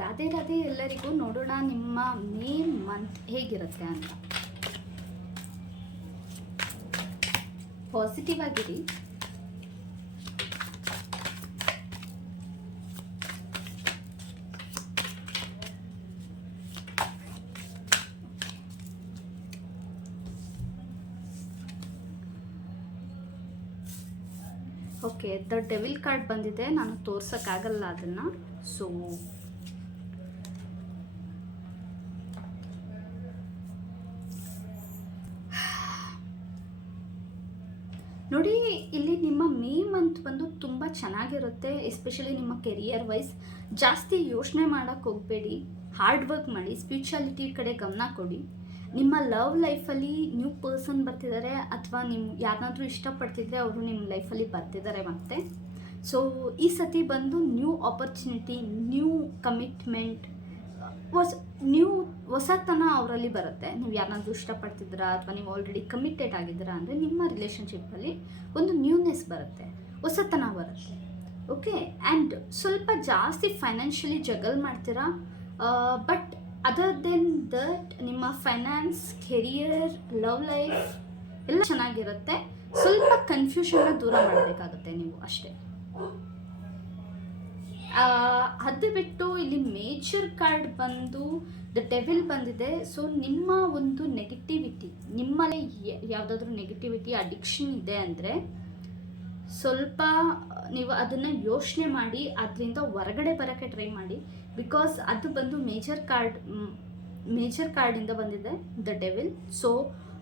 ರಾಧೆ ರಾಧೆ ಎಲ್ಲರಿಗೂ ನೋಡೋಣ ನಿಮ್ಮ ಮೇ ಮಂತ್ ಹೇಗಿರುತ್ತೆ ಅಂತ. ಪಾಸಿಟಿವ್ ಆಗಿರಿ. ಓಕೆ ದ ಡೆವಿಲ್ ಕಾರ್ಡ್ ಬಂದಿದೆ. ನಾನು ತೋರ್ಸೋಕ್ಕಾಗಲ್ಲ ಅದನ್ನು. ಸೊ ನೋಡಿ, ಇಲ್ಲಿ ನಿಮ್ಮ ಮೇ ಮಂತ್ ಬಂದು ತುಂಬ ಚೆನ್ನಾಗಿರುತ್ತೆ ಎಸ್ಪೆಷಲಿ ನಿಮ್ಮ ಕೆರಿಯರ್ ವೈಸ್ ಜಾಸ್ತಿ ಯೋಚನೆ ಮಾಡೋಕ್ಕೆ ಹೋಗಬೇಡಿ ಹಾರ್ಡ್ ವರ್ಕ್ ಮಾಡಿ ಸ್ಪಿರಿಚುಯಾಲಿಟಿ ಕಡೆ ಗಮನ ಕೊಡಿ. ನಿಮ್ಮ ಲವ್ ಲೈಫಲ್ಲಿ ನ್ಯೂ ಪರ್ಸನ್ ಬರ್ತಿದ್ದಾರೆ ಅಥವಾ ನಿಮ್ಮ ಯಾರನ್ನಾದ್ರೂ ಇಷ್ಟಪಡ್ತಿದ್ರೆ ಅವರು ನಿಮ್ಮ ಲೈಫಲ್ಲಿ ಬರ್ತಿದ್ದಾರೆ ಮತ್ತೆ. ಸೊ ಈ ಸತಿ ಬಂದು new opportunity new commitment was new ಹೊಸತನ ಅವರಲ್ಲಿ ಬರುತ್ತೆ. ನೀವು ಯಾರನ್ನಾದ್ರೂ ಇಷ್ಟಪಡ್ತಿದ್ದೀರಾ ಅಥವಾ ನೀವು ಆಲ್ರೆಡಿ ಕಮಿಟೆಡ್ ಆಗಿದ್ದೀರಾ ಅಂದರೆ ನಿಮ್ಮ ರಿಲೇಷನ್ಶಿಪ್ಪಲ್ಲಿ ಒಂದು ನ್ಯೂನೆಸ್ ಬರುತ್ತೆ. ಹೊಸತನ ಬರುತ್ತೆ. ಓಕೆ ಆ್ಯಂಡ್ ಸ್ವಲ್ಪ ಜಾಸ್ತಿ ಫೈನಾನ್ಷಿಯಲಿ ಜಗಲ್ ಮಾಡ್ತೀರಾ? ಬಟ್ ಅದರ್ ದೆನ್ ದಟ್ ನಿಮ್ಮ ಫೈನಾನ್ಸ್ ಕೆರಿಯರ್ ಲವ್ ಲೈಫ್ ಎಲ್ಲ ಚೆನ್ನಾಗಿರುತ್ತೆ. ಸ್ವಲ್ಪ ಕನ್ಫ್ಯೂಷನ್ನ ದೂರ ಮಾಡಬೇಕಾಗುತ್ತೆ ನೀವು ಅಷ್ಟೇ. ಅದು ಬಿಟ್ಟು ಇಲ್ಲಿ ಮೇಜರ್ ಕಾರ್ಡ್ ಬಂದು ದ ಡೆವಿಲ್ ಬಂದಿದೆ. ಸೊ ನಿಮ್ಮ ಒಂದು ನೆಗೆಟಿವಿಟಿ ನಿಮ್ಮಲ್ಲಿ ಯಾವುದಾದ್ರೂ ನೆಗೆಟಿವಿಟಿ ಅಡಿಕ್ಷನ್ ಇದೆ ಅಂದರೆ, ಸ್ವಲ್ಪ ನೀವು ಅದನ್ನು ಯೋಚನೆ ಮಾಡಿ, ಅದರಿಂದ ಹೊರಗಡೆ ಬರೋಕ್ಕೆ ಟ್ರೈ ಮಾಡಿ. ಬಿಕಾಸ್ ಅದು ಬಂದು ಮೇಜರ್ ಕಾರ್ಡ್ ಮೇಜರ್ ಕಾರ್ಡಿಂದ ಬಂದಿದೆ ದ ಡೆವಿಲ್ ಸೊ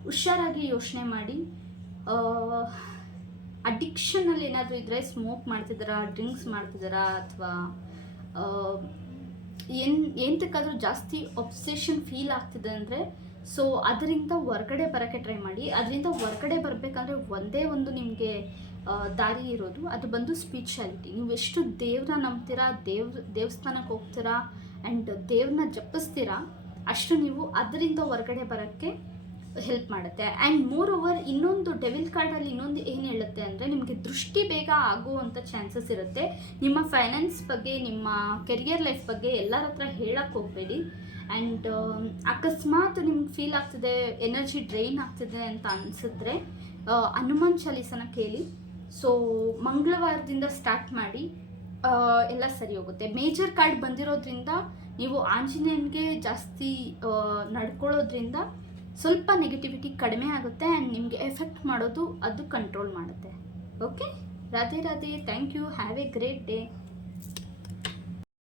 ಹುಷಾರಾಗಿ ಯೋಚನೆ ಮಾಡಿ. ಅಡಿಕ್ಷನಲ್ಲಿ ಏನಾದರೂ ಇದ್ದರೆ ಸ್ಮೋಕ್ ಮಾಡ್ತಿದ್ದಾರಾ ಡ್ರಿಂಕ್ಸ್ ಮಾಡ್ತಿದ್ದಾರಾ ಅಥವಾ ಏನು, ಎಂತಕ್ಕಾದರೂ ಜಾಸ್ತಿ ಒಬ್ಸೆಷನ್ ಫೀಲ್ ಆಗ್ತಿದೆ ಅಂದರೆ ಸೊ ಅದರಿಂದ ಹೊರಗಡೆ ಬರೋಕ್ಕೆ ಟ್ರೈ ಮಾಡಿ. ಅದರಿಂದ ಹೊರಗಡೆ ಬರಬೇಕಂದ್ರೆ ಒಂದೇ ಒಂದು ನಿಮಗೆ ದಾರಿ ಇರೋದು. ಅದು ಬಂದು ಸ್ಪಿರಿಚುಯಾಲಿಟಿ ನೀವು ಎಷ್ಟು ದೇವ್ರನ್ನ ನಂಬ್ತೀರಾ, ದೇವ್ರ, ದೇವಸ್ಥಾನಕ್ಕೆ ಹೋಗ್ತೀರಾ ಆ್ಯಂಡ್ ದೇವ್ರನ್ನ ಜಪಿಸ್ತೀರಾ, ಅಷ್ಟು ನೀವು ಅದರಿಂದ ಹೊರಗಡೆ ಬರೋಕ್ಕೆ ಹೆಲ್ಪ್ ಮಾಡುತ್ತೆ. ಆ್ಯಂಡ್ ಮೋರ್ ಓವರ್ ಇನ್ನೊಂದು ಡೆವಿಲ್ ಕಾರ್ಡಲ್ಲಿ ಇನ್ನೊಂದು ಏನು ಹೇಳುತ್ತೆ ಅಂದರೆ ನಿಮಗೆ ದೃಷ್ಟಿ ಬೇಗ ಆಗುವಂಥ ಚಾನ್ಸಸ್ ಇರುತ್ತೆ. ನಿಮ್ಮ ಫೈನಾನ್ಸ್ ಬಗ್ಗೆ, ನಿಮ್ಮ ಕೆರಿಯರ್ ಲೈಫ್ ಬಗ್ಗೆ ಎಲ್ಲರ ಹತ್ರ ಹೇಳಕ್ಕೆ ಹೋಗಬೇಡಿ. ಆ್ಯಂಡ್ ಅಕಸ್ಮಾತ್ ನಿಮ್ಗೆ ಫೀಲ್ ಆಗ್ತಿದೆ ಎನರ್ಜಿ ಡ್ರೈನ್ ಆಗ್ತಿದೆ ಅಂತ ಅನಿಸಿದ್ರೆ ಹನುಮಾನ್ ಚಾಲೀಸನ ಕೇಳಿ. ಸೊ ಮಂಗಳವಾರದಿಂದ ಸ್ಟಾರ್ಟ್ ಮಾಡಿ ಎಲ್ಲ ಸರಿ ಹೋಗುತ್ತೆ. ಮೇಜರ್ ಕಾರ್ಡ್ ಬಂದಿರೋದ್ರಿಂದ ನೀವು ಆಂಜನೇಯನ್ಗೆ ಜಾಸ್ತಿ ನಡ್ಕೊಳ್ಳೋದ್ರಿಂದ ಸ್ವಲ್ಪ ನೆಗೆಟಿವಿಟಿ ಕಡಿಮೆ ಆಗುತ್ತೆ ಆ್ಯಂಡ್ ನಿಮಗೆ ಎಫೆಕ್ಟ್ ಮಾಡೋದು ಅದು ಕಂಟ್ರೋಲ್ ಮಾಡುತ್ತೆ. Okay Radhe Radhe thank you have a great day